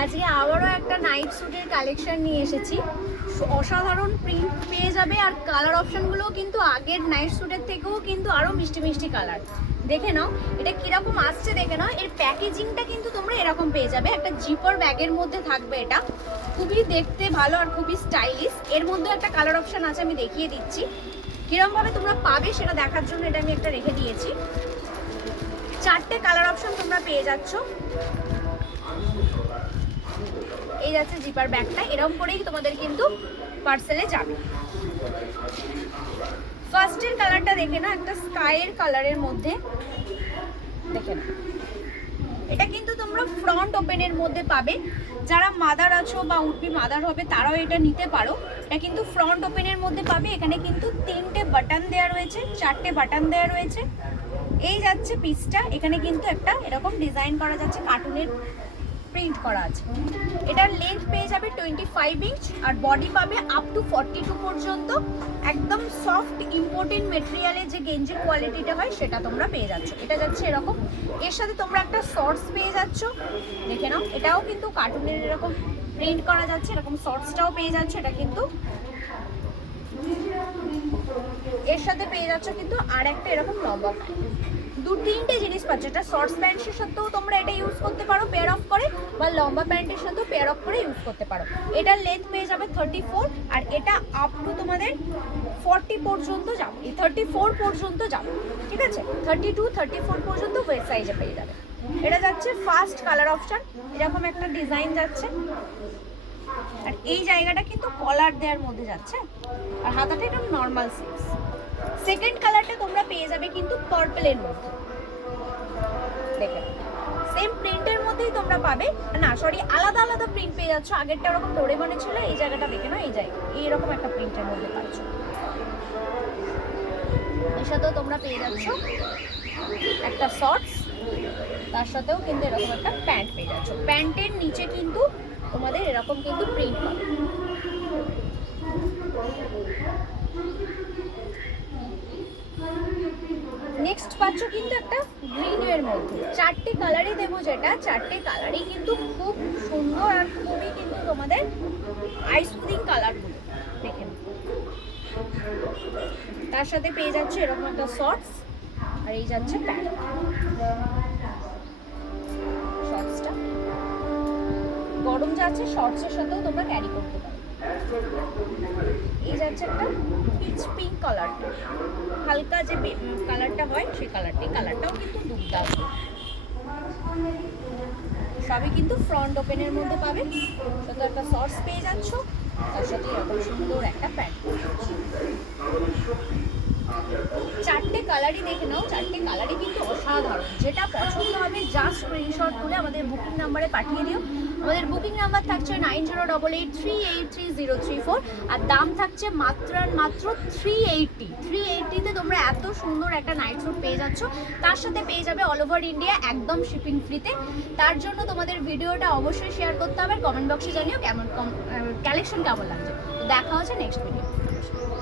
আজকে আবারও একটা নাইট স্যুটের কালেকশন নিয়ে এসেছি। অসাধারণ প্রিন্ট পেয়ে যাবে আর কালার অপশনগুলোও কিন্তু আগের নাইট স্যুটের থেকেও কিন্তু আরও মিষ্টি মিষ্টি কালার। দেখে নাও এটা কিরকম আসছে, দেখে নাও। এর প্যাকেজিংটা কিন্তু তোমরা এরকম পেয়ে যাবে, একটা জিপার ব্যাগের মধ্যে থাকবে। এটা খুবই দেখতে ভালো আর খুবই স্টাইলিশ। এর মধ্যে একটা কালার অপশন আছে, আমি দেখিয়ে দিচ্ছি কিরমভাবে তোমরা পাবে সেটা দেখার জন্য এটা আমি একটা রেখে দিয়েছি। 4টে কালার অপশন তোমরা পেয়ে যাচ্ছ। এই যাচ্ছে জিপার ব্যাগটা, এরকম করেই তোমাদের কিন্তু পার্সেলে যাবে। ফার্স্টের কালারটা দেখে না, একটা স্কাইয়ের কালারের মধ্যে দেখে না। এটা কিন্তু তোমরা ফ্রন্ট ওপেনের মধ্যে পাবে। যারা মাদার আছো বা উঠবি মাদার হবে তারাও এটা নিতে পারো। এটা কিন্তু ফ্রন্ট ওপেনের মধ্যে পাবে। এখানে কিন্তু 3টে বাটন দেওয়া রয়েছে, 4টে বাটন দেওয়া রয়েছে। এই যাচ্ছে পিসটা, এখানে কিন্তু একটা এরকম ডিজাইন করা যাচ্ছে, কার্টুনের প্রিন্ট করা আছে। এটার লেন্থ পেয়ে যাবে 25 ইঞ্চ আর বডি পাবে আপ টু 42 পর্যন্ত। একদম সফট ইম্পোর্টেন্ট মেটেরিয়ালের যে গেঞ্জির কোয়ালিটিটা হয় সেটা তোমরা পেয়ে যাচ্ছ। এটা যাচ্ছে এরকম, এর সাথে তোমরা একটা শর্টস পেয়ে যাচ্ছ, দেখে নাও। এটাও কিন্তু কার্টুনের এরকম প্রিন্ট করা যাচ্ছে, এরকম শর্টসটাও পেয়ে যাচ্ছে। এটা কিন্তু এর সাথে পেয়ে যাচ্ছ কিন্তু আর একটা এরকম লম্বা প্যান্ট। 2-3টে জিনিস পাচ্ছ। এটা শর্টস প্যান্টের সাথেও তোমরা এটা ইউজ করতে পারো পেয়ার অফ করে, বা লম্বা প্যান্টের সাথেও পেয়ার অফ করে ইউজ করতে পারো। এটার লেন্থ পেয়ে যাবে 34 আর এটা আপ টু তোমাদের 40 পর্যন্ত যাবে, 34 পর্যন্ত যাবে, ঠিক আছে। 32-34 পর্যন্ত ওয়েস্ট সাইজে পেয়ে যাবে। এটা যাচ্ছে ফার্স্ট কালার অপশন, এরকম একটা ডিজাইন যাচ্ছে। আর এই জায়গাটা কিন্তু কলার দেওয়ার মধ্যে যাচ্ছে আর হাতাটা একদম নর্মাল সাইজ। সেকেন্ড কালারটা তোমরা পেয়ে যাবে কিন্তু পার্পলের মধ্যে, দেখে সেম প্রিন্টের মধ্যেই তোমরা পাবে। না সরি, আলাদা আলাদা প্রিন্ট পেয়ে যাচ্ছ। আগেরটা ওরকম ডোরেমনে ছিল, এই জায়গাটা দেখে নাও, এই জায়গা এইরকম একটা প্রিন্টের মধ্যে পাচ্ছ। এর সাথেও তোমরা পেয়ে যাচ্ছ একটা শর্টস, তার সাথেও কিন্তু এরকম একটা প্যান্ট পেয়ে যাচ্ছ। প্যান্টের নিচে কিন্তু তোমাদের এরকম কিন্তু প্রিন্ট পাবে। নেক্সট পাচ্ছ কিন্তু একটা গ্রিনের মধ্যে। 4টে কালারই দেবো, যেটা 4টে কালারই কিন্তু খুব সুন্দর আর খুবই কিন্তু তোমাদের আই স্মুদিং কালারগুলো, দেখেন। তার সাথে পেয়ে যাচ্ছে এরকম একটা শর্টস আর এই যাচ্ছে প্যান্ট। শর্টসটা গরম যাচ্ছে, শর্টসের সাথেও তোমরা ক্যারি করতে পারো। এই যাচ্ছে একটা পিচ পিঙ্ক কালার, হালকা যে কালারটা হয় সেই কালারটাও কিন্তু দুর্দান্ত। সবই কিন্তু ফ্রন্ট ওপেনের মধ্যে পাবে। সাথে একটা শর্টস পেয়ে যাচ্ছ, তার সাথে এরকম সুন্দর একটা প্যান্ট। 4টে কালারই দেখে নাও, 4টে কালারই কিন্তু অসাধারণ। যেটা পছন্দ হবে জাস্ট স্ক্রিনশট তুলে আমাদের বুকিং নাম্বারে পাঠিয়ে দিও। আমাদের বুকিং নাম্বার থাকছে 9088383034 আর দাম থাকছে মাত্র 380-তে তোমরা এত সুন্দর একটা নাইট স্যুট পেয়ে যাচ্ছ। তার সাথে পেয়ে যাবে অল ওভার ইন্ডিয়া একদম শিপিং ফ্রিতে। তার জন্য তোমাদের ভিডিওটা অবশ্যই শেয়ার করতে হবে আর কমেন্ট বক্সে জানিও কেমন কালেকশন কেমন লাগছে। দেখা হচ্ছে নেক্সট ভিডিও।